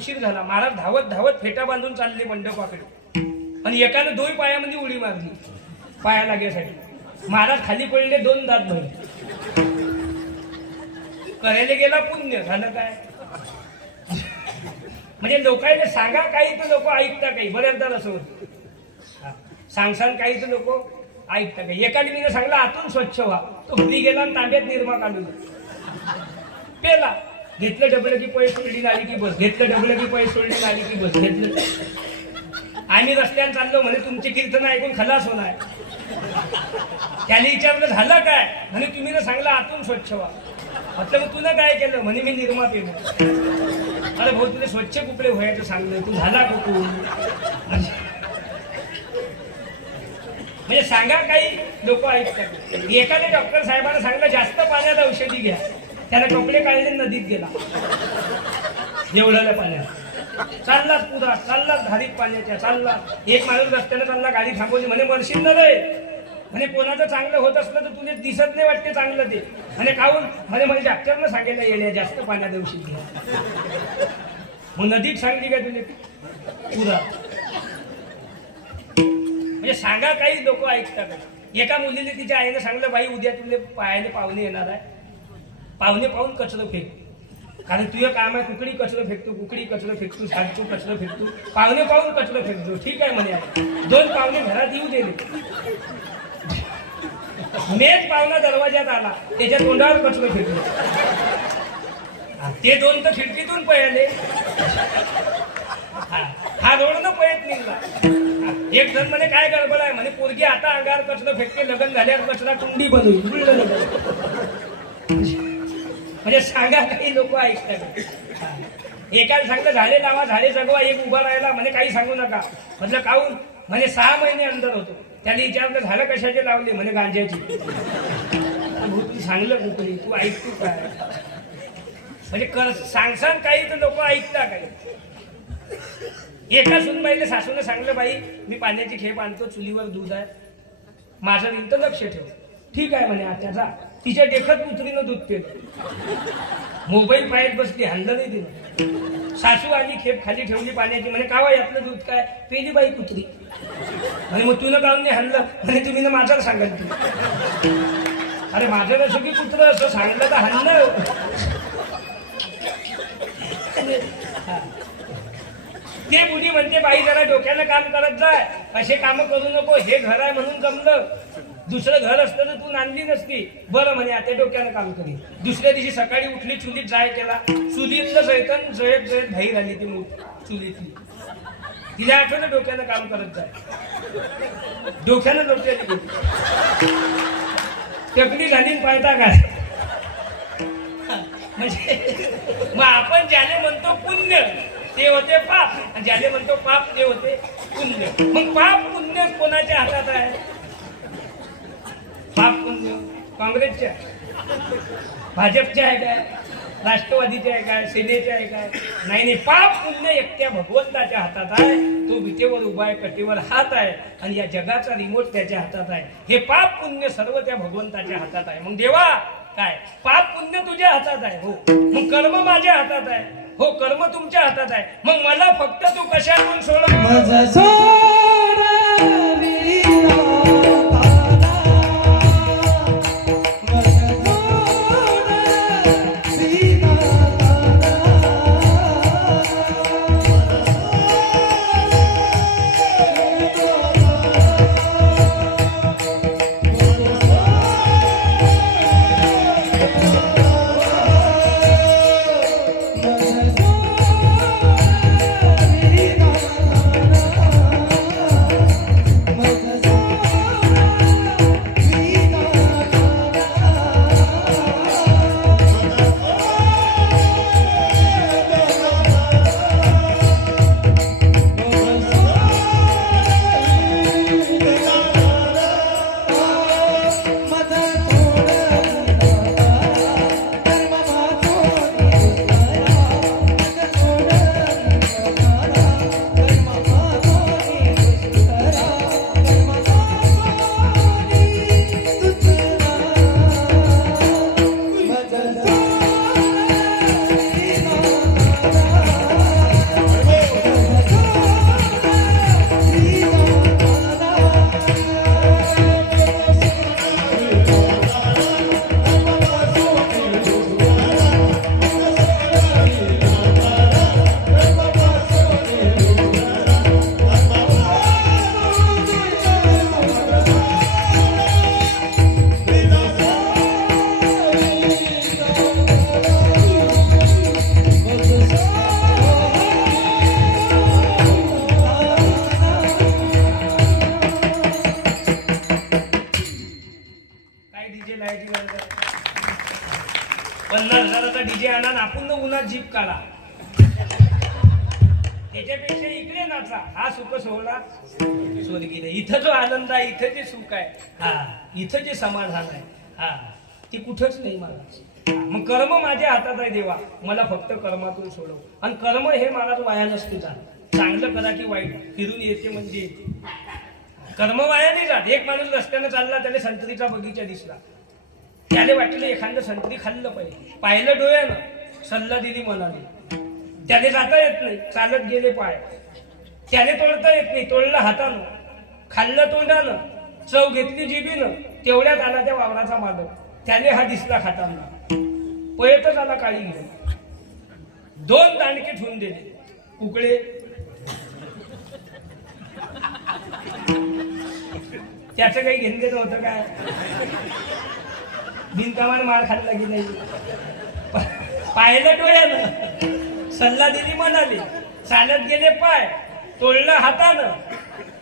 उशीर झाला. महाराज धावत धावत फेटा बांधून चालले मंडपाकडे आणि एकानं 2 पायामध्ये उडी मारली पाया लागण्यासाठी. महाराज खाली पडले, 2 दात भरले. करायला गेला पुण्य, झालं काय? म्हणजे लोकांना सांगा काही तर लोक ऐकता काही. बऱ्याचदा असं होतं, सांगसान काही तर लोक ऐकता काही. एकाने मी सांगला आतून स्वच्छ व्हा, तो घरी गेला आणि तांब्यात निरमा काढून पेला. घेतलं डबलं की पैसे सोडली आली की बस, घेतलं डबलं की पैसे सोडली आली की बस, घेतलं. आम्ही रस्त्याने चाललो म्हणे तुमची कीर्तन ऐकून खलास होणार. त्याने विचारलं झालं काय? म्हणे तुम्ही ना सांगला आतून स्वच्छ व्हा. म्हटलं मग तुला काय केलं? म्हणे मी निरमा पेलो. अरे भाऊ तुला स्वच्छ कुपडे व्हायचं सांगलं, तू झाला कुठून? म्हणजे सांगा काही लोक ऐकतात. एखाद्या डॉक्टर साहेबांना सांगलं जास्त पाण्यात औषधी घ्या, त्याला कपडे काढले नदीत गेला जेवढ्याला पाण्यात. चाललाच पुरा, चाललाच धारीत पाण्याच्या, चालला. एक माणूस रस्त्याने चालला, गाडी थांबवली. म्हणे मरशील ना रे. म्हणे कोणाचं चांगलं होत असलं तर तुला दिसत नाही वाटते चांगलं ते. म्हणे काहून? म्हणे मला डॉक्टरनं सांगायला येण्या जास्त पाण्यात औषध घ्या. मग नदीत सांगली का तुले पुरा? म्हणजे सांगा काही लोक ऐकतात. एका मुलीने तिच्या आईने सांगलं बाई उद्या तुले पायाने पाहुणे येणार आहे, पाहुणे पाहून कचरं फेक. कारण तुझं काम आहे कुकडी कचरं फेकतो, कुकडी कचरं फेकतो, साजू कचरं फेकतो, पाहुणे पाहून कचरं फेकतो. ठीक आहे म्हणे. 2 पाहुणे घरात येऊ दिले. मेच पाहुणा दरवाज्यात आला, त्याच्या तोंडावर कचरं फेकलं. ते 2 तर खिडकीतून पळाले. हा रोडनं पळत निघला. एक जण म्हणे काय गडबड आहे? म्हणे पोरगी आता अंगावर कचरं फेकते, लग्न झाल्यावर कचरा कुंडी बनवली. म्हणजे सांगा काही लोक ऐकतात. एकाला सांगलं झाडे लावा, झाडे जगवा. एक उभा राहिला, म्हणे काही सांगू नका. म्हटलं काहून? म्हणे 6 महिने अंदर होतो. त्याने विचारलं झाडं कशाचे लावले? म्हणे गांजाची. तू सांगलं कुठली, तू ऐकतो काय? म्हणजे सांगसान काही तर लोक ऐकता काही. एका सुनबाईला सासूनं सांगलं बाई मी पाण्याची खेप आणतो, चुलीवर दूध आहे, माझं इथं लक्ष ठेव. ठीक आहे म्हणे आत्याचा. तिच्या देखत कुत्रीनं दूध पेलं. मोबाईल पायात बसली, हाणलं नाही तिनं. सासू आली, खेप खाली ठेवली पाण्याची. म्हणे कावा यातलं दूध काय? पेली बाई कुत्री. म्हणे मग तुला काऊन नाही हाणलं? म्हणे तुम्ही ना माझ्याला सांगाल तुम्ही. अरे माझं असं की कुत्रं असं सांगलं तर हाणलं. ते मुली म्हणते बाई जरा डोक्यानं काम करत जाय, असे काम करू नको. हे घर आहे म्हणून जमलं, दुसरं घर असतं तर तू नांदली नसती. बरं म्हणे आता डोक्यानं काम करी. दुसऱ्या दिवशी सकाळी उठली, चुलीत जाय केला. चुलीतलं जैतन जळत जळत बाहेर आली ती चुलीतली. तिला आठवलं डोक्यानं काम करत जाय. डोक्यानं डोक्याने टकली झाली पाहता काय? म्हणजे मग आपण ज्याने म्हणतो पुण्य ते होते पाप, आणि ज्याने म्हणतो पाप ते होते पुण्य. मग पाप पुण्य कोणाच्या हातात आहे? पाप पुण्य काँग्रेसच्या, भाजपच्या आहे काय? राष्ट्रवादीच्या आहे काय? सेनेच्या आहे काय? नाही. पाप पुण्य एकट्या भगवंताच्या हातात आहे. तो विटेवर उभा आहे, कटेवर हात आहे, आणि या जगाचा रिमोट त्याच्या हातात आहे. हे पाप पुण्य सर्व त्या भगवंताच्या हातात आहे. मग देवा काय पाप पुण्य तुझ्या हातात आहे? हो. मग कर्म माझ्या हातात आहे? हो. कर्म तुमच्या हातात आहे. मग मला फक्त तू कशातून सोड. सुख काढा. त्याच्यापेक्षा इकडे नाचा. हा सुख सोहळा स्वर्गी नाही. इथं जो आनंद आहे, इथं जे सुख आहे, हा इथं जे समाधान आहे, हा ते कुठंच नाही महाराज. मग कर्म माझ्या हातात आहे देवा, मला फक्त कर्मातून सोडव. आणि कर्म हे महाराज वाया नसते जात. चांगलं करा की वाईट फिरून येते म्हणजे येते. कर्म वाया नाही जात. एक माणूस रस्त्यानं चालला, त्याने संत्रीचा बगीचा दिसला, त्याला वाटलं एखादं संत्री खाल्लं पाहिजे. पाहिलं डोळ्यानं, सल्ला दिली मनाने. त्याने जाता येत नाही, चालत गेले पाय. त्याने तोडता येत नाही, तोडलं हातानं. खाल्लं तोंडानं, चव घेतली जिभीनं. तेवढ्यात आला त्या वावराचा मालक, त्याने हा दिसला खाताना. पळतच आला काळी घेऊन. 2 दांडके ठेवून दिले. उकळे त्याचं काही घेणं नव्हतं काय. बिनकामानं मार खाल्ला की नाही. पाहिलं डोळ्यानं, सल्ला दिली म्हणाली. चालत गेले पाय, तोडलं हातानं,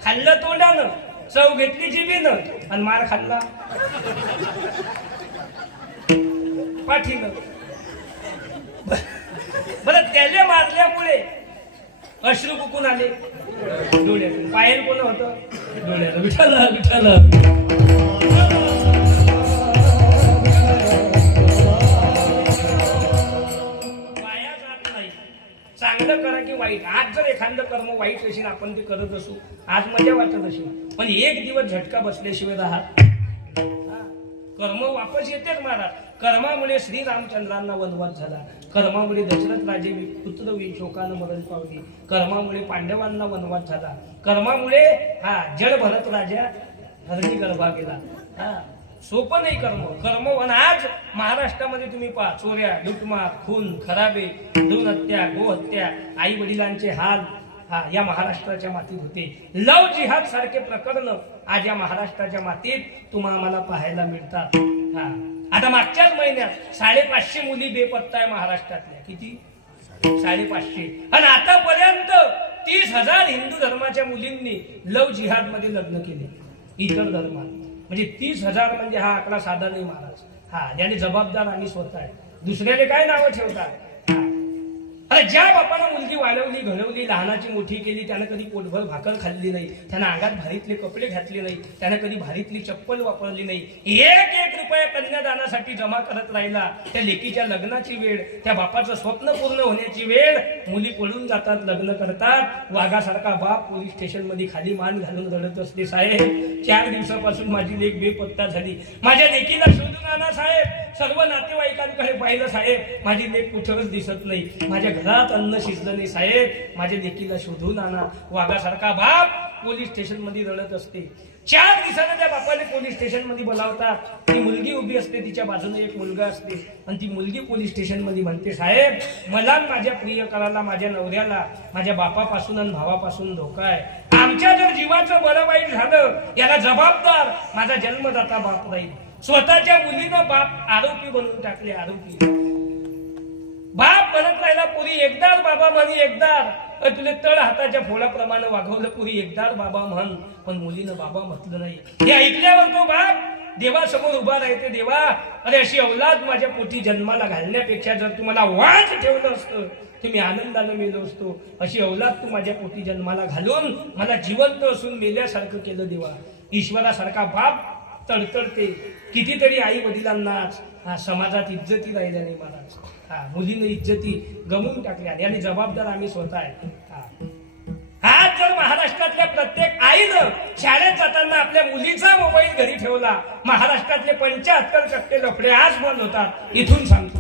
खाल्लं तोंडानं, चव घेतली जिभीनं आणि मार खाल्ला पाठीनं. बरं त्याला मारल्यामुळे अश्रू कुकून आले डोळ्यातून. पायल कोण होतं? डोळ्याला. विठ्ठल विठ्ठल. चांगलं करा की वाईट. आज जर एखादं कर्म वाईट असेल, आपण ते करत असू, आज मजा वाटत असेल, पण एक दिवस झटका बसल्याशिवाय राहत. कर्म वापस येतेच महाराज. कर्मामुळे श्रीरामचंद्रांना वनवास झाला. कर्मामुळे दशरथ राजे पुत्र शोकानं मरण पावली. कर्मामुळे पांडवांना वनवास झाला. कर्मामुळे जड भरत राजा हरणी गर्भा गेला. सोपं नाही कर्म. कर्म आज महाराष्ट्रामध्ये तुम्ही पहा, चोऱ्या, लुटमार, खून खराबे, भ्रूण हत्या, गोहत्या, आई वडिलांचे हाल या महाराष्ट्राच्या मातीत होते. लव जिहाद सारखे प्रकरण आज या महाराष्ट्राच्या मातीत तुम्हाला पाहायला मिळतात. आता मागच्याच महिन्यात 550 मुली बेपत्ता आहे महाराष्ट्रातल्या. किती? 550. आणि आतापर्यंत 30,000 हिंदू धर्माच्या मुलींनी लव जिहाद मध्ये लग्न केले इतर धर्मात. म्हणजे 30,000 म्हणजे हा आकडा साधा नाही महाराज. याने जबाबदार आम्ही स्वतः आहे. दुसऱ्याने काय नावं ठेवतात? अरे ज्या बापानं मुलगी वाढवली, घडवली, लहानाची मोठी केली, त्यानं कधी पोटभर भाकर खाल्ली नाही, त्यानं अंगात भारीतले कपडे घातले नाही, त्यानं कधी भारीतली चप्पल वापरली नाही, 1-1 रुपया कन्यादानासाठी जमा करत राहिला. त्या लेकीच्या लग्नाची वेळ, त्या बापाचं स्वप्न पूर्ण होण्याची वेळ, मुली पळून जातात, लग्न करतात. वाघासारखा बाप पोलीस स्टेशन मध्ये खाली मान घालून रडत असते, साहेब 4 दिवसापासून माझी लेक बेपत्ता झाली, माझ्या लेकीला शोधून आणा साहेब. सर्व नातेवाईकांकडे पाहिलं साहेब, माझी लेक कुठेच दिसत नाही, माझ्या घरात अन्न शिजलं नाही साहेब, माझ्या लेकीला शोधून आणा. वाघासारखा बाप पोलीस स्टेशन मध्ये रडत असते. 4 दिवसानं त्या बापाने पोलीस स्टेशन मध्ये बोलावतात. ती मुलगी उभी असते, तिच्या बाजूने एक मुलगा असते, आणि ती मुलगी पोलीस स्टेशन मध्ये म्हणते, साहेब मला माझ्या प्रियकराला, माझ्या नवऱ्याला, माझ्या बापापासून आणि भावापासून धोका आहे. आमच्या जर जीवाचं बरं वाईट झालं, याला जबाबदार माझा जन्मदाता बाप राहील. स्वतःच्या मुलीनं बाप आरोपी बनवून टाकले. आरोपी बाप म्हणत राहिला, पुरी एकदार बाबा म्हण, एकदार. तुले तळ हाताच्या फोडाप्रमाणे वागवलं, पुरी एकदार बाबा म्हण. पण मुलीनं बाबा म्हटलं नाही. हे ऐकल्यावर तो बाप देवासमोर उभा राहते, देवा अरे अशी अवलाद माझ्या पोटी जन्माला घालण्यापेक्षा जर तुम्हाला वाच ठेवलं असतं, तुम्ही आनंदानं मेलो असतो. अशी अवलाद तू माझ्या पोटी जन्माला घालून मला जिवंत असून मेल्यासारखं केलं देवा. ईश्वरासारखा बाप तडतडते. कितीतरी आई वडिलांना समाजात इज्जती राहिल्या नाही महाराज. मुलीनं इज्जती गमवून टाकल्या, याने जबाबदार आम्ही स्वतः आहे. आज जर महाराष्ट्रातल्या प्रत्येक आईनं शाळेत जाताना आपल्या मुलीचा मोबाईल घरी ठेवला, महाराष्ट्रातले 75% लफडे आज बंद होतात. इथून सांगतो,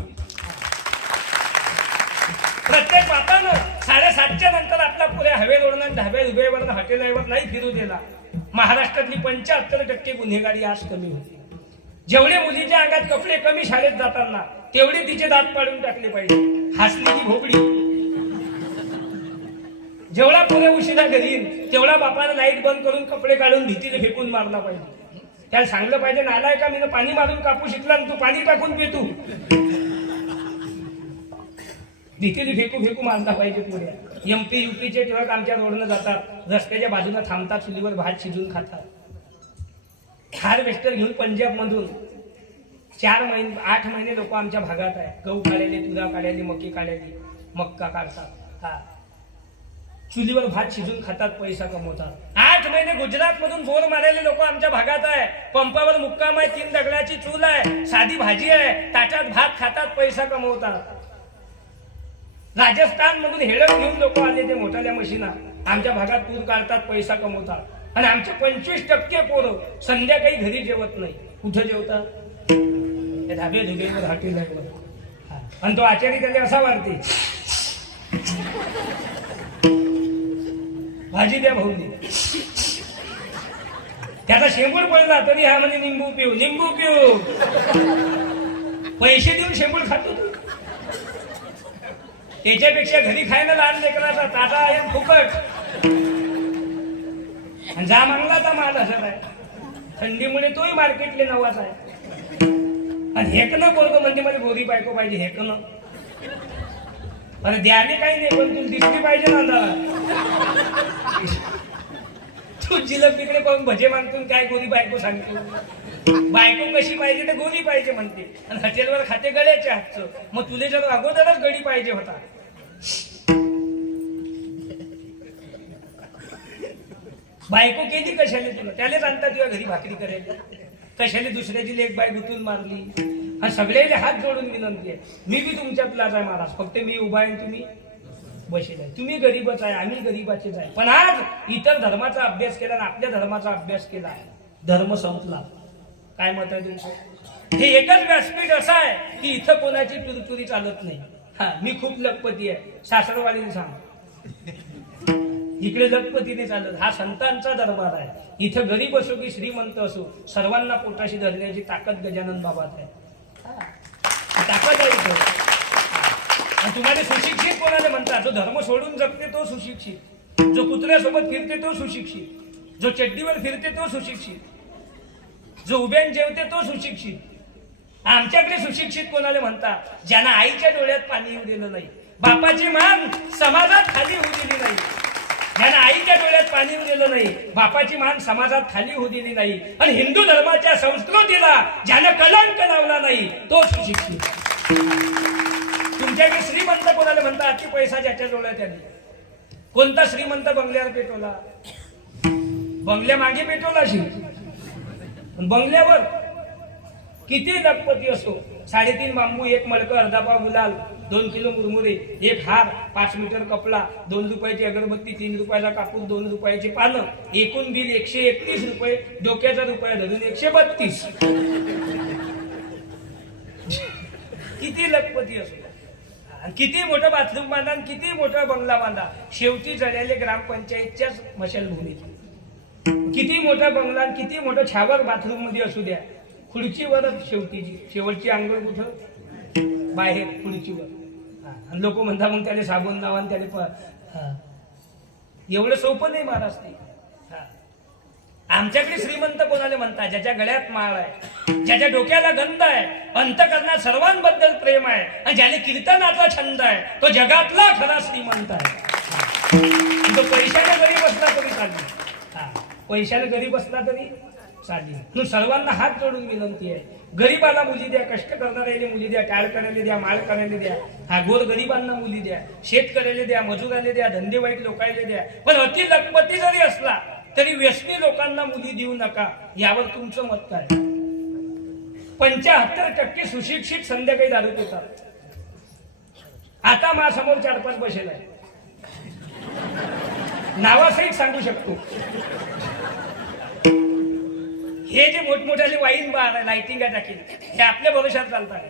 प्रत्येक बापानं 7:30च्या नंतर आपला पुऱ्या हवेवरनं, ढाब्यावरनं, हॉटेलवर नाही फिरू दिला. महाराष्ट्रातली 75% गुन्हेगारी आज कमी होती. जेवढे मुलीच्या अंगात कपडे कमी शाळेत जाताना, तेवढे तिचे दात पाडून टाकले पाहिजे. हसलेली भोपडी. जेवढा पुढे उशिरा घरी येईल, तेवढा बापानं लाईट बंद करून कपडे काढून भीतीने फेकून मारला पाहिजे. त्याला सांगलं पाहिजे, नालाय का मी पाणी मारून कापू शिकला, तू पाणी टाकून पितू. भीतीने फेकू मारला पाहिजे. पुढे MP UPचे ट्रक आमच्या रोडनं जातात, रस्त्याच्या बाजूला थांबतात, चुलीवर भात शिजून खातात. हार्वेस्टर घेऊन पंजाब मधून 8 महिने लोक आमच्या भागात आहे. गहू काढायले, तुरा काढायले, मकी काढायली. मक्का काढतात, हा चुलीवर भात शिजून खातात, पैसा कमवतात. 8 महिने गुजरात मधून बोर मारलेले लोक आमच्या भागात आहे. पंपावर मुक्काम आहे, 3 दगडाची चूल आहे, साधी भाजी आहे, ताटात भात खातात, पैसा कमवतात. राजस्थान मधून हेळत घेऊन लोक आले, ते मोठ्याल्या मशीना आमच्या भागात पूर काढतात, पैसा कमवतात. आणि आमचे 25% पोरं संध्याकाळी घरी जेवत नाही. कुठं जेवतात? धाबे धुबेवर, हॉटेलवर. आणि तो आचारी त्याला असा वाटते, भाजी द्या भाऊ दे. त्याचा शेंबूड पडला तरी हा म्हणजे निंबू पिऊ, निंबू पिऊ. पैसे देऊन शेंबूड खातो तू. त्याच्यापेक्षा घरी खायला लहान लेकराचा ताटा आहे फुकट. आणि जा मागला माल असत आहे. थंडीमुळे तोही मार्केटले नवाच आहे. आणि हेकणं बोलतो म्हणजे मला गोरी बायको पाहिजे, हेकणं. अरे द्याने काही नाही, पण तू दिसली पाहिजे ना. तू जिलबीकडे पाहून भजे मागतो, काय गोरी बायको सांगतो. बायको कशी पाहिजे तर गोरी पाहिजे म्हणते. आणि हॉटेलवर खाते गळ्याच्या हातचं. मग तुले जर अगोदरच गडी पाहिजे होता. बायको केली कशाने तुला? त्यालाच आणतात तुझ्या घरी भाकरी करायला. कशाने दुसऱ्याची लेक बाय गुतून मारली. हा सगळ्याले हात जोडून विनंती आहे, मी बी तुमच्यातलाच आहे महाराज. फक्त मी उभा आहे, तुम्ही बसेल आहे. तुम्ही गरीबच आहे, आम्ही गरीबाचेच आहे. पण आज इतर धर्माचा अभ्यास केला आणि आपल्या धर्माचा अभ्यास केला, धर्म संपला. काय मत आहे तुमचं? हे एकच व्यासपीठ असं आहे की इथं कोणाची तुरतुरी चालत नाही. हा मी खूप लखपती आहे, सासरवाडीने सांग. इकडे लखपतीने चालत. हा संतांचा दरबार आहे. इथं गरीब असो की श्रीमंत असो, सर्वांना पोटाशी धरण्याची ताकद गजानन बाबात आहे. ताकद आहे इथं. आणि तुम्हाला सुशिक्षित कोणाला म्हणतात? जो धर्म सोडून जगते तो सुशिक्षित, जो कुत्र्यासोबत फिरते तो सुशिक्षित, जो चड्डीवर फिरते तो सुशिक्षित, जो उभ्यान जेवते तो सुशिक्षित. आमच्याकडे सुशिक्षित कोणाला म्हणतात? ज्यांना आईच्या डोळ्यात पाणी येऊ दिलं नाही, बापाची मान समाजात खाली होऊ दिली नाही. ज्यांना आईच्या डोळ्यात पाणी येऊ दिलं नाही, बापाची मान समाजात खाली होऊ दिली नाही, आणि हिंदू धर्माच्या संस्कृतीला ज्याने कलंक लावला नाही तो सुशिक्षित. तुमच्याकडे श्रीमंत कोणाला म्हणतात? की पैसा ज्याच्या डोळ्यात त्याने. कोणता श्रीमंत बंगल्यावर पेटवला? बंगल्या मागे पेटवला अशी, पण बंगल्यावर किती लखपती असो, 3.5 बांबू, 1 मडकं, अर्धा पाव गुलाल, 2 किलो मुरमुरे, 1 हार, 5 मीटर कपडा, 2 रुपयाची अगरबत्ती, 3 रुपयाचा कापूर, 2 रुपयाची पानं, एकूण बिल 131 रुपये, डोक्याचा रुपया धरून 132. किती लखपती असो, किती मोठं बाथरूम बांधा, किती मोठा बंगला बांधा, शेवटी जळाले ग्रामपंचायतच्याच मशालभूमीत. किती मोठा बंगला, किती मोठं छावर बाथरूम मध्ये असू द्या, खुर्चीवरच शेवटची आंघोळ कुठं? बाहेर खुर्चीवर. लोक म्हणतात मग त्याने साबण लावा, त्याने एवढं सोपं नाही महाराज ते. आमच्याकडे श्रीमंत कोणाला म्हणतात? ज्याच्या गळ्यात माळ आहे, ज्याच्या डोक्याला गंध आहे, अंतकरणात सर्वांबद्दल प्रेम आहे, आणि ज्याने कीर्तनाचा छंद आहे, तो जगातला खरा श्रीमंत आहे. तो पैशाने गरीब असला तरी चालेल, पैशाने गरीब असला तरी चालेल. सर्वांना हात जोडून विनंती आहे, गरीबाला मुली द्या, कष्ट करणाऱ्याला मुली द्या, टाळ करायला द्या, माळ करायला द्या. हा गोर गरीबांना मुली द्या, शेतकऱ्याला द्या, मजुराला द्या, धंदे वाईट लोकांना द्या. पण अति लखपती जरी असला तरी व्यसनी लोकांना मुली देऊ नका. यावर तुमचं मत काय? 75% सुशिक्षित संध्याकाळी दारू पितात. आता माझ्यासमोर 4-5 बसेल आहे, नावासहित सांगू शकतो. हे जे मोठमोठ्याले वाईन बार लाइटिंग टाकेल, हे आपल्या भरोशावर चालतात.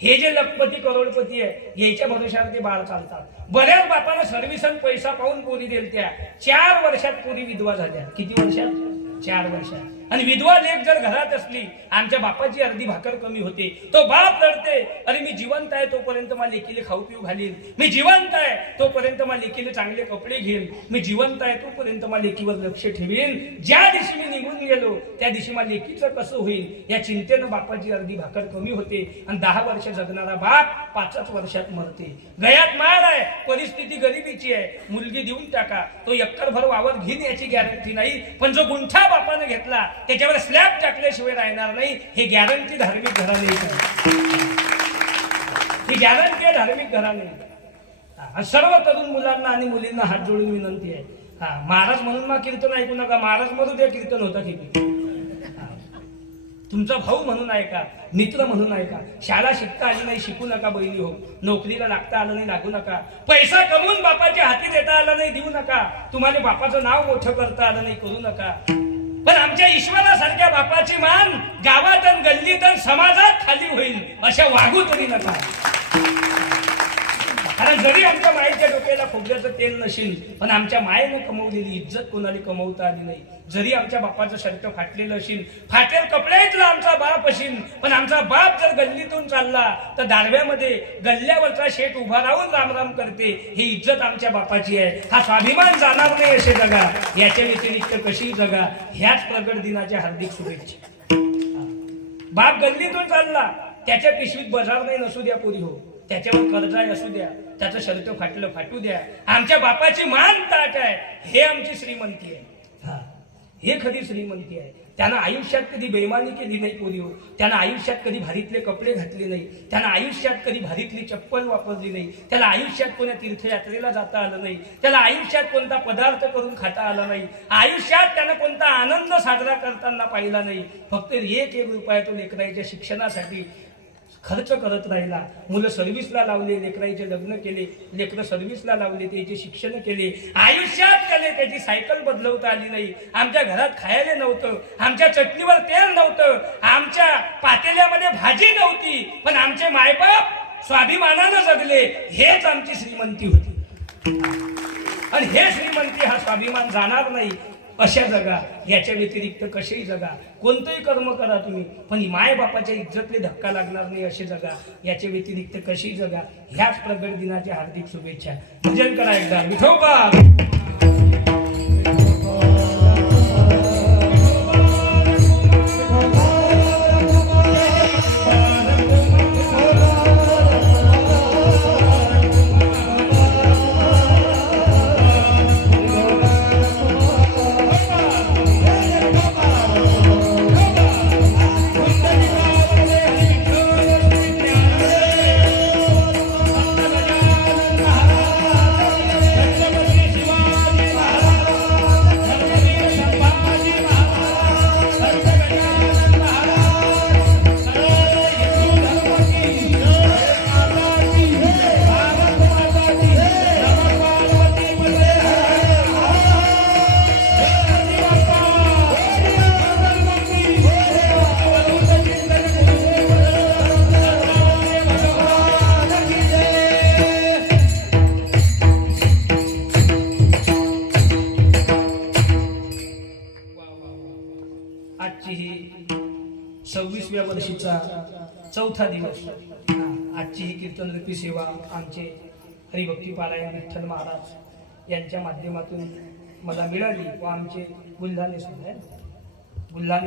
हे जे लखपती करोडपती आहे, याच्या भरोशावर ते बाळ चालतात. बऱ्याच बापानं सर्व्हिसन पैसा पाहून पोरी दिल त्या. 4 वर्षात पोरी विधवा झाल्या. किती वर्षात? 4 वर्षात. आणि विधवा लेक जर घरात असली, आमच्या बापाची अर्धी भाकर कमी होते. तो बाप लढते, अरे मी जिवंत आहे तोपर्यंत मला लेकीले खाऊ पिऊ घालील, मी जिवंत आहे तोपर्यंत मला लेकीले चांगले कपडे घेईल, मी जिवंत आहे तोपर्यंत मला लेकीवर लक्ष ठेवीन. ज्या दिवशी मी निघून गेलो त्या दिवशी मला लेकीचं कसं होईल या चिंतेनं बापाची अर्धी भाकर कमी होते. आणि 10 वर्ष जगणारा बाप 5च वर्षात मरते. गयात मार आहे, परिस्थिती गरिबीची आहे, मुलगी देऊन टाका. तो एकरभर वावर घेईन याची गॅरंटी नाही, पण जो गुंठा बापानं घेतला त्याच्यावर स्लॅब टाकल्याशिवाय राहणार नाही. हे गॅरंटी धार्मिक घराने, ही गॅरंटी आहे धार्मिक घराने. आणि सर्व तरुण मुलांना आणि मुलींना हात जोडून विनंती आहे, महाराज म्हणून मग कीर्तन ऐकू नका, महाराज मधून ते कीर्तन होतं किती. तुमचा भाऊ म्हणून ऐका, मित्र म्हणून ऐका. शाळा शिकता आली नाही शिकू नका बहिणी हो, नोकरीला लागता आलं नाही लागू नका, पैसा कमवून बापाच्या हाती देता आला नाही देऊ नका, तुम्हाला बापाचं नाव मोठं करता आलं नाही करू नका. पण आमच्या ईश्वरासारख्या बापाची मान गावात आणि गल्लीत आणि समाजात खाली होईल अशा वागू तरी नका. कारण जरी आमच्या मायेच्या डोक्याला खोबऱ्याचं तेल नसेल, पण आमच्या मायेनं कमवलेली इज्जत कोणाला कमवता आली नाही. जरी आमच्या बापाचं शर्ट फाटलेलं असेल, फाटेल कपड्यातला आमचा बाप असेल, पण आमचा बाप जर गल्लीतून चालला तर दारव्यामध्ये गल्ल्यावरचा शेठ उभा राहून रामराम करते, ही इज्जत आमच्या बापाची आहे. हा स्वाभिमान जाणार नाही असे जगा, याच्या व्यतिरिक्त कशी जगा. ह्याच प्रगट दिनाच्या हार्दिक शुभेच्छा. बाप गल्लीतून चालला, त्याच्या पिशवीत बजार नाही नसू द्या पुरी हो, त्याच्यावर कर्जाय असू द्या, त्याचं शर्ट फाटलं फाटू द्या, आमच्या बापाची मान ताट आहे. हे आमची श्रीमंती आहे. हे खरी श्रीमंती आहे. त्यानं आयुष्यात कधी बेईमानी केली नाही पोरी हो, त्यानं आयुष्यात कधी भारीतले कपडे घातले नाही, त्यानं आयुष्यात कधी भारीतली चप्पल वापरली नाही, त्याला आयुष्यात कोणत्या तीर्थयात्रेला जाता आलं नाही, त्याला आयुष्यात कोणता पदार्थ करून खाता आला नाही, आयुष्यात त्यानं कोणता आनंद साजरा करताना पाहिला नाही. फक्त एक रुपया तो लेकराच्या शिक्षणासाठी खर्च करत राहिला. मुलं सर्व्हिसला लावले, लेकराचे लग्न केले, लेकरं सर्व्हिसला लावले, त्याचे शिक्षण केले. आयुष्यात त्याने त्याची सायकल बदलवता आली नाही. आमच्या घरात खायला नव्हतं, आमच्या चटणीवर तेल नव्हतं, आमच्या पातेल्यामध्ये भाजी नव्हती, पण आमचे मायबाप स्वाभिमानानं जगले. हेच आमची श्रीमंती होती. आणि हे श्रीमंती हा स्वाभिमान जाणार नाही अशा जगा. याच्या व्यतिरिक्त कसेही जगा, कोणतंही कर्म करा तुम्ही, पण माय बापाच्या इज्जतले धक्का लागणार नाही असे जगा. याच्या व्यतिरिक्त कशीही जगा. ह्याच प्रगट दिनाच्या हार्दिक शुभेच्छा. भजन करा एकदा विठोबा. आजची ही 26व्या वर्षीचा चौथा दिवस. आजची ही कीर्तनरूपी सेवा आमचे हरिभक्ती पारायण विठ्ठल महाराज यांच्या माध्यमातून मला मिळाली व आमचे बुल्हाने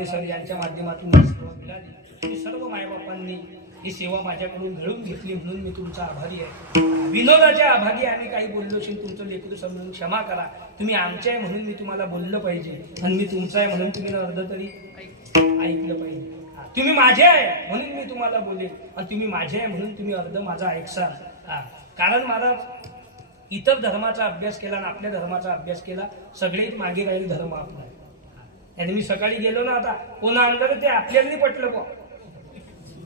सर यांच्या माध्यमातून ही सेवा मिळाली. सर्व मायबापांनी ही सेवा माझ्याकडून घडवून घेतली म्हणून मी तुमचा आभारी आहे. विनोदाच्या आभारी आम्ही काही बोललो असेल तुमचं लेकरू समजून क्षमा करा. तुम्ही आमचे आहे म्हणून मी तुम्हाला बोललं पाहिजे, आणि मी तुमचा आहे म्हणून तुम्ही अर्ध तरी ऐकलं पाहिजे. तुम्ही माझे आहे म्हणून मी तुम्हाला बोलेन, आणि तुम्ही माझे आहे म्हणून तुम्ही अर्ध माझा ऐकसाल. कारण महाराज इतर धर्माचा अभ्यास केला आणि आपल्या धर्माचा अभ्यास केला, सगळेच मागे राहील धर्म आपला. आणि मी सकाळी गेलो ना, आता कोणा अंदर ते आपल्याला पटलं बा,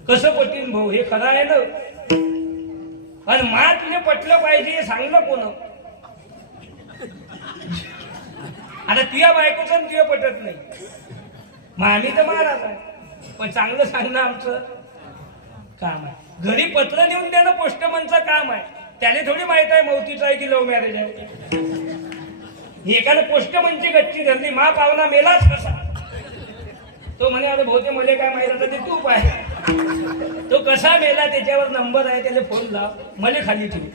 कसं पटीन भाऊ हे खरं आहे ना. आणि मा तुला पटलं पाहिजे हे सांगलं कोण. आता तुझ्या बायकोचं तुझ्या पटत नाही, मग आम्ही तर महाराज आहे, पण चांगलं सांगणं आमचं काम आहे. घरी पत्र नेऊन देणं पोस्टमनचं काम आहे. त्याने थोडी माहित आहे मौतीचं आहे की लव्ह मॅरेज आहे. एकानं पोस्टमनची गच्ची धरली, मा पाहुणा मेलाच कसा. तो म्हणे अरे भाऊ ते मला काय माहित होतं ते तू पाय. तो कसा मेला त्याच्यावर नंबर आहे, त्याला फोन लाव, मला खाली ठेव.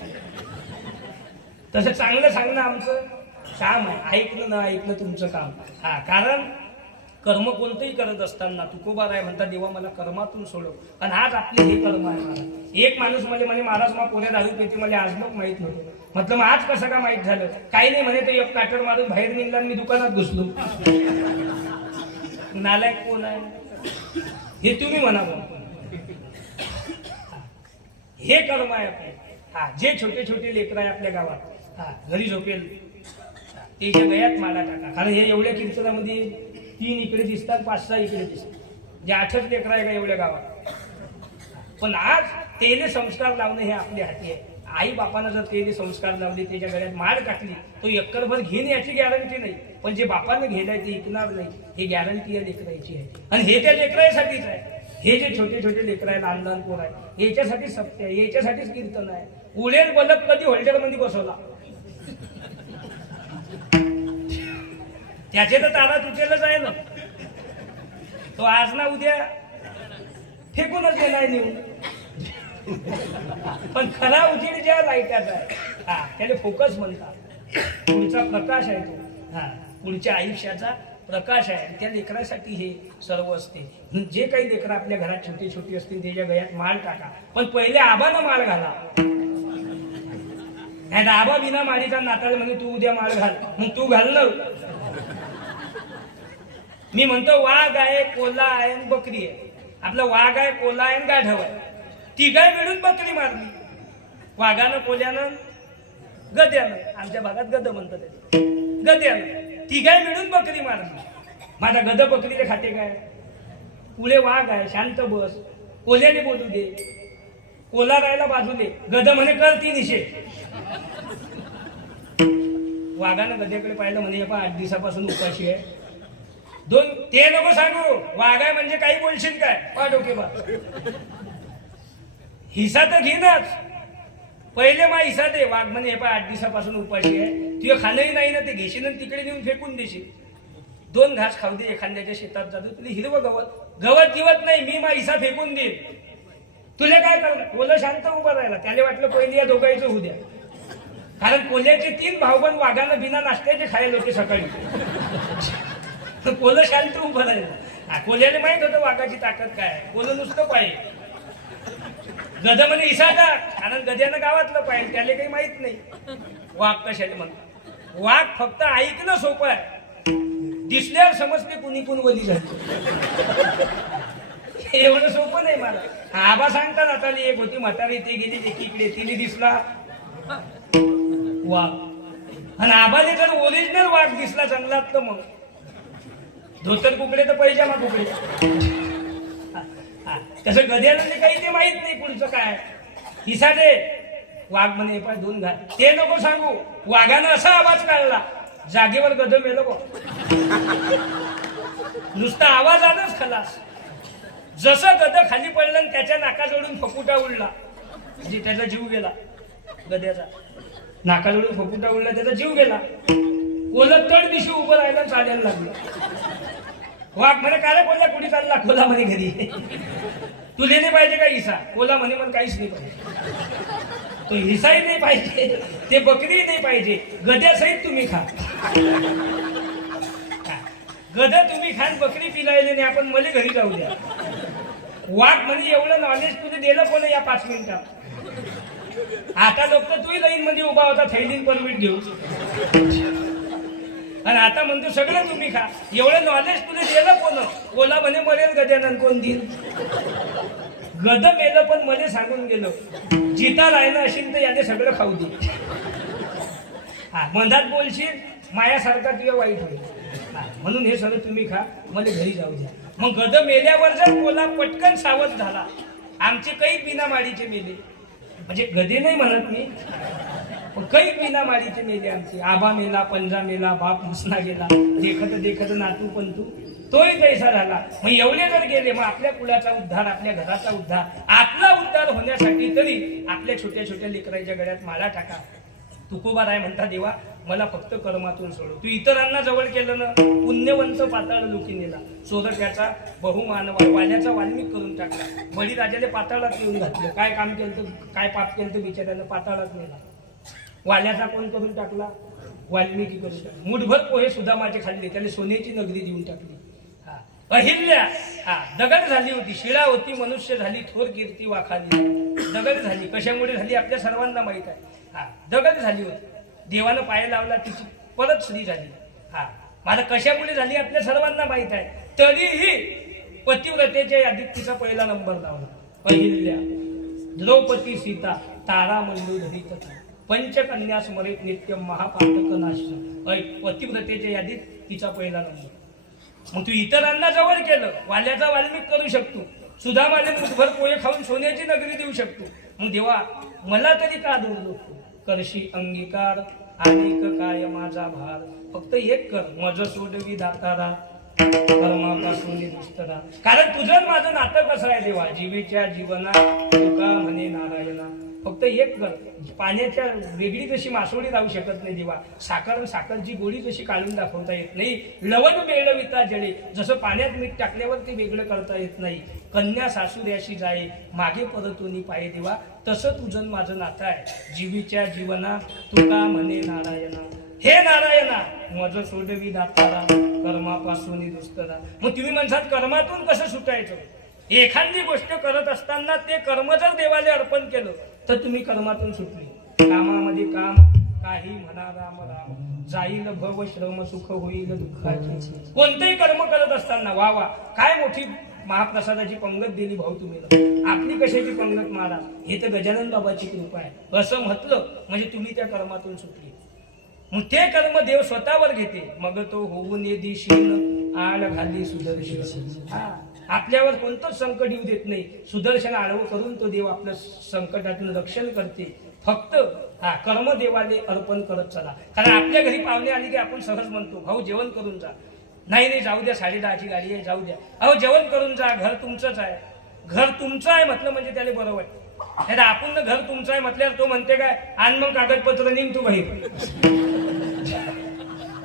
तसं चांगलं सांगणं आमचं काम आहे, ऐकलं ना ऐकलं तुमचं काम. कारण कर्म कोणतंही करत असताना तुकोबा राय म्हणतात देवा मला कर्मातून सोडव. आणि आज आपले हे कर्म आहे. मला एक माणूस म्हणे महाराज मग पोऱ्या दारू पेते, मला आज लोक माहित नव्हतं. म्हटलं मग आज कसं का माहित झालं. काही नाही म्हणे, ते एक काटर मारून बाहेर निघला मी दुकानात घुसलो. नालायक कोण आहे हे तुम्ही म्हणा. हे कर्म आहे आपले. हा जे छोटे छोटे लेकर आहे आपल्या गावात, हा घरी झोपेल त्याच्या गळ्यात माला टाका. कारण हे एवढ्या कीर्तनामध्ये 3 इकडे दिसतात, 5-6 इकडे दिसतात, जे 8च लेकर आहे का एवढ्या गावात. पण आज तेले संस्कार लावणं हे आपल्या हाती आहे. आई बापानं जर तेले संस्कार लावले, त्याच्या गळ्यात माळ टाकली, तो एक्करभर घेईन याची गॅरंटी नाही, पण जे बापानं घेलाय ते ऐकणार नाही हे गॅरंटी या लेकराची आहे. आणि हे त्या लेकरासाठीच आहे. हे जे छोटे छोटे लेकर आहे, लहान लहान पोर आहे, याच्यासाठीच सत्य आहे, याच्यासाठीच कीर्तन आहे. उडेल बलक कधी होल्डर मध्ये बसवला, त्याचे तर तारा तुटेलच आहे ना. तो आज ना उद्या फेकूनच गेलाय नेऊन. पण खरा उजेड ज्या लाईटाचा आहे, हा त्याला फोकस म्हणतात. पुढचा प्रकाश आहे तो, हा पुढच्या आयुष्याचा प्रकाश आहे. त्या लेकरासाठी हे सर्व असते. जे काही लेकर आपल्या घरात छोटी छोटी असतील त्याच्या गळ्यात माळ टाका, पण पहिले आबानं माळ घाला. नाही आबा बिना माळीचा नाताळ म्हणजे तू उद्या माळ घाल, मग तू घाललं. मी म्हणतो वाघ आहे, कोल्हा आहे, बकरी आहे. आपला वाघ आहे, कोल्हा आहे, गाढव आहे, तिघाय मिळून बकरी मारली. वाघानं, कोल्यानं, गद्यानं, आमच्या भागात गद म्हणतात, गद्यानं तिघाय मिळून बकरी मारली. माझा गद बकरीला खाते काय? पुढे वाघ आहे, शांत बस, कोल्याने बोलू दे, कोल्हा राहायला बाजूले, गद म्हणे कर ती निषेध. वाघानं गद्याकडे पाहिलं, म्हणे 8 दिवसापासून उपाशी आहे. ते नको सांगू, वाघ आहे म्हणजे काही बोलशील काय? पा डोके बा, हिसा तर घेणच, पहिले मा हिसा दे. वाघ म्हणे 8 दिवसापासून उपाशी आहे, तुझं खाणंही नाही ना, ते घेशील आणि तिकडे नेऊन फेकून देशील. 2 घास खाऊ दे, एखाद्याच्या शेतात जातो, तुला हिरवं गवत जीवत नाही, मी मा हिसा फेकून देईल. तुला काय करणार? कोल्हा शांत उभा राहिला. त्याला वाटलं पहिले या दोघांचं होऊ द्या, कारण कोल्ह्याचे 3 भाऊबंद वाघानं बिना नाश्त्याचे खायला होते सकाळी. कोल्हा शांत उभं राहिला. कोल्ह्याने माहित होतं वाघाची ताकद काय. कोल्हा नुसतं पाहिजे, गद म्हणे इसा टाक, कारण गद्यानं गावातलं पाहिजे, त्याला काही माहित नाही. वाघ कशाला म्हणतो? वाघ फक्त ऐकणं सोपं आहे, दिसल्यावर समजते कुणी कोण वली झाली. एवढं सोपं नाही मला. आबा सांगतात, आता एक होती म्हातारी, ते गेली एकीकडे, तिने दिसला वाघ. आणि आबाने जर ओरिजिनल वाघ दिसला जंगलात तर मग धोतर कुकडे तर पैजामा कुकडे. तसं गद्याला काही ते माहित नाही पुढचं काय. हिसा दे, वाघ म्हणे 2 घाल. ते नको सांगू, वाघानं असा आवाज काढला, जागेवर गद मेलं बघ. नुसता आवाज आलाच खलास. जसं गद खाली पडलं आणि त्याच्या नाकाजवळून फकुटा उडला, म्हणजे त्याचा जीव गेला. गद्याचा नाकाजवळून फकुटा उडला, त्याचा जीव गेला. कोल्हा तड दिशी उभं राहायला चालायला लागलं. वाघ म्हणे काय रे कोल्हा, कुठे चालला? कोल्हा म्हणे घरी. तुले नाही पाहिजे का हिसा? कोल्हा म्हणे मला काहीच नाही पाहिजे. तो हिसाही नाही पाहिजे, ते बकरी नाही पाहिजे, गद्यासहित तुम्ही खा. गद तुम्ही खान, बकरी पिलायले नाही, आपण मला घरी जाऊ द्या. वाघ म्हणे एवढं नॉलेज तुझे दिलं कोण या 5 मिनिटात? आता लोक तर तूही लाईन मध्ये उभा होता थैलीन परमिट घेऊ, आणि आता म्हणतो सगळं तुम्ही खा. एवढं नॉलेज तुला दिलं कोण? कोल्हा म्हणे मरेल गद्यानं, कोण देईल? गद मेलं पण मध्ये सांगून गेलो, जिता राहिलं असेल तर याने सगळं खाऊ दे. हा मधात बोलशील मायासारखा तुझ्या वाईट होईल. म्हणून हे सगळं तुम्ही खा, मला घरी जाऊ द्या. मग गद मेल्यावर जर कोल्हा पटकन सावध झाला, आमचे काही बिना माडीचे मेले, म्हणजे गदे नाही म्हणत मी, काही बिना माडीचे मेले आमचे. आबा मेला, पंजा मेला, बाप मुसना गेला, देखत देखत नातू पंतू तोही कैसा झाला. मग एवढे जर गेले, मग आपल्या कुळाचा उद्धार, आपल्या घराचा उद्धार, आपला उद्धार होण्यासाठी तरी आपल्या छोट्या छोट्या लेकरांच्या गळ्यात माळा टाका. तुकोबाराय म्हणता, देवा मला फक्त कर्मातून सोडव. तू इतरांना जवळ केलं ना, पुण्यवंत पाताळ लोकी नेला. सोदक्याचा बहुमान वाल्याचा वाल्मिक करून टाकला. बळीराजाने पाताळात येऊन घातलं. काय काम केलं, काय पाप केलं तर बिचाऱ्यानं पाताळात नेला. वाल्याचा कोण करून टाकला? वाल्मिकी करून टाकला. मुठभर पोहे सुद्धा माझे खाल्ले, त्याला सोन्याची नगरी देऊन टाकली. अहिल्या दगड झाली होती, शिळा होती, मनुष्य झाली, थोर कीर्ती वाखाली. दगड झाली, कशामुळे झाली आपल्या सर्वांना माहित आहे. दगड झाली होती, देवानं पाय लावला, तिची परत श्री झाली. मला कशामुळे झाली आपल्या सर्वांना माहित आहे. तरीही पतिव्रतेच्या यादीत तिचा पहिला नंबर लावला. अहिल्या, द्रौपदी, सीता तारा मंडू धरित पंचकन्या स्मरित नित्य महापातक नाश. पतिव्रतेच्या यादीत तिचा पहिला नंबर. मग तू इतरांना जवळ केलं, वाल्याचा वाल्मिक करू शकतो, सुदामाने मुठभर पोहे खाऊन सोन्याची नगरी देऊ शकतो. मग देवा मला तरी का दूर करशी अंगीकार, अनेक काय माझा भार. फक्त एक कर, मज सोडवी दातारा, कर्मापासून दुष्टरा. कारण तुझं माझं नातं कसं आहे देवा, जीवेच्या जीवना तुका म्हणे नारायणा. फक्त एक कर, पाण्याच्या वेगळी जशी मासोळी राहू शकत नाही देवा, साखरची गोडी जशी काढून दाखवता येत नाही, लवण मेळविता जळे, जसं पाण्यात मीठ टाकल्यावर ते वेगळं करता येत नाही. कन्या सासूऱ्याशी जाये मागे परतोनी पाये देवा, तसं तुझं माझं नातं आहे. जीवीच्या जीवना तुका म्हणे नारायणा. हे नारायणा मज सोडवी दातारा, कर्मापासून दुस्तरा. मग तुम्ही म्हणतात कर्मातून कसं सुटायचं. एखादी गोष्ट करत असताना ते कर्म जर देवाला अर्पण केलं तर तुम्ही कर्मातून सुटली. कामामध्ये काम काही म्हणा राम राम, जाईल भव श्रम सुख होईल दुःखाची. कोणतेही कर्म करत असताना वा वा काय मोठी महाप्रसादाची पंगत दिली भाऊ तुम्ही, आपली कशाची पंगत महाराज, हे तर गजानन बाबाची कृपा आहे असं म्हटलं म्हणजे तुम्ही त्या कर्मातून सुटली. मग ते कर्म देव स्वतःवर घेते. मग तो होऊन ये दिशीन आळ घाली सुदर्शन. आपल्यावर कोणतंच संकट येऊ देत नाही. सुदर्शन आडवं करून तो देव आपलं संकटातून रक्षण करते. फक्त कर्म देवाले अर्पण करत चला. कारण आपल्या घरी पाहुणे आली की आपण सहज म्हणतो भाऊ जेवण करून जा. नाही जाऊ द्या, 10:30ची गाडी आहे, जाऊ द्या. अहो जेवण करून जा, घर तुमचंच आहे. घर तुमचं आहे म्हटलं म्हणजे त्याला बरं वाटतं. नाही आपण घर तुमचं आहे म्हटल्यावर तो म्हणते काय, आण मग कागदपत्र निघ तू बाहेर,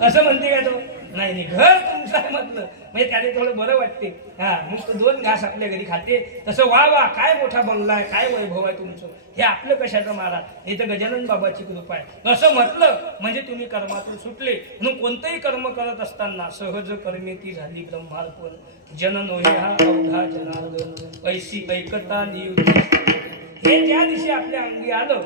असं म्हणते काय तो. नाही घर तुमचं आहे म्हटलं म्हणजे त्याला थोडं बरं वाटते. मग तो 2 घास आपल्या घरी खाते. तसं वा वा काय मोठा बंगला आहे, काय वैभव आहे तुमचं, हे आपलं कशाचं महाराज, हे तर गजानन बाबाची कृपा आहे. असं म्हटलं म्हणजे तुम्ही कर्मातून सुटले. म्हणून कोणतंही कर्म करत असताना सहज कर्मेती झाली ब्रह्मार्पण. जन नोहे हा अवघा जनार्दन, ऐसी ऐकता नियुक्ती. हे ज्या दिवशी आपल्या अंगी आलं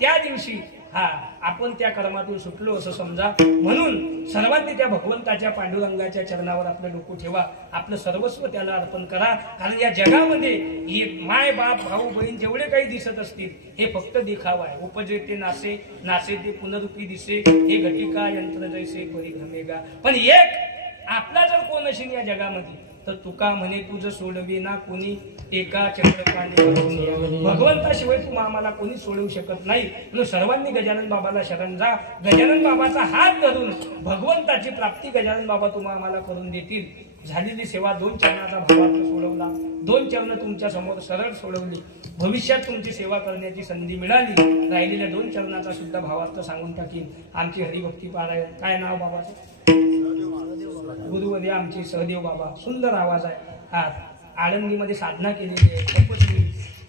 त्या दिवशी आपण त्या कर्मातून सुटलो असं समजा. म्हणून सर्वांनी त्या भगवंताच्या पांडुरंगाच्या चरणावर आपलं डोकं ठेवा, आपलं सर्वस्व त्याला अर्पण करा. कारण या जगामध्ये हे माय बाप भाऊ बहीण जेवढे काही दिसत असतील हे फक्त दिखावा आहे. उपजे ते नासे, नासे ते पुनरुपी दिसे, हे घटिका यंत्र जैसे परिभ्रमेगा. पण एक आपला जर कोण असेल या जगामध्ये तर तुका म्हणे तुझं सोडवे ना कोणी एका चक्रपाणी. भगवंताशिवाय तू आम्हाला कोणी सोडवू शकत नाही. म्हणून सर्वांनी गजानन बाबाला शरण जा. गजानन बाबाचा हात धरून भगवंताची प्राप्ती गजानन बाबा तुम्हा आम्हाला करून देतील. झालेली सेवा 2 चरणाचा भावार्थ सोडवला, 2 चरण तुमच्या समोर सरळ सोडवली. भविष्यात तुमची सेवा करण्याची संधी मिळाली, राहिलेल्या 2 चरणाचा सुद्धा भावार्थ सांगून टाकीन. आमची हरिभक्ती पारायण. काय नाव बाबाचं? गुरुवर्य आमचे सहदेव बाबा. सुंदर आवाज आहे. आळंदीमध्ये साधना केलेली आहे, तपस्वी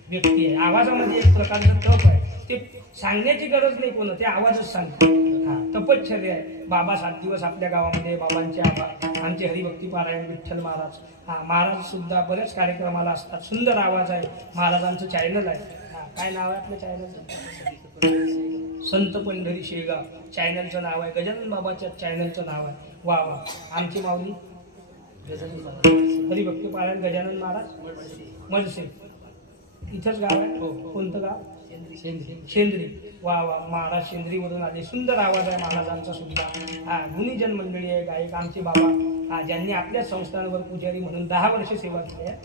व्यक्ती आहे. आवाजामध्ये एक प्रकारचं तप आहे, ते सांगण्याची गरज नाही कोण, ते आवाजच सांगते. तपश्चर्या आहे. बाबा 7 दिवस आपल्या गावामध्ये बाबांचे आमचे हरिभक्ती पारायण. विठ्ठल महाराज महाराज सुद्धा बऱ्याच कार्यक्रमाला असतात. सुंदर आवाज आहे. महाराजांचं चॅनल आहे. काय नाव आहे आपल्या चॅनलचं? संत पंढरी शेगाव चॅनलचं नाव आहे. गजानन बाबाच्या चॅनलचं नाव आहे. वा वा. आमची माऊली हरिभक्ती पारायण गजानन महाराज मडसे. इथंच गाव आहे. कोणतं गाव? शेंद्री. वा वा. महाराज शेंद्रीवरून आले. सुंदर आवाज आहे महाराजांचा सुद्धा. गुणीजन मंडळी आहे, गायक आमचे बाबा ज्यांनी आपल्या संस्थांवर पुजारी म्हणून 10 वर्ष सेवा केली आहे.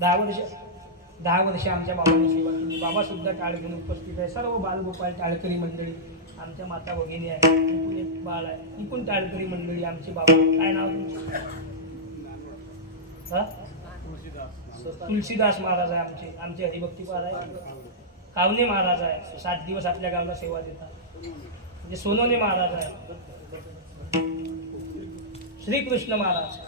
10 वर्ष आमच्या बाबांनी सेवा केली. बाबा सुद्धा टाळ घेऊन उपस्थित आहे. सर्व बालगोपाल टाळकरी मंडळी, आमच्या माता भगिनी आहे, इकून एक बाळ आहे, इकून टाळकरी मंडळी आमचे बाबा. काय नाव तुमचं? तुलसीदास महाराज आहे आमचे हरिभक्ती पारायण. कावणे महाराज आहे, 7 दिवस आपल्या गावाला सेवा देतात. म्हणजे सोनोने महाराज आहे. श्रीकृष्ण महाराज.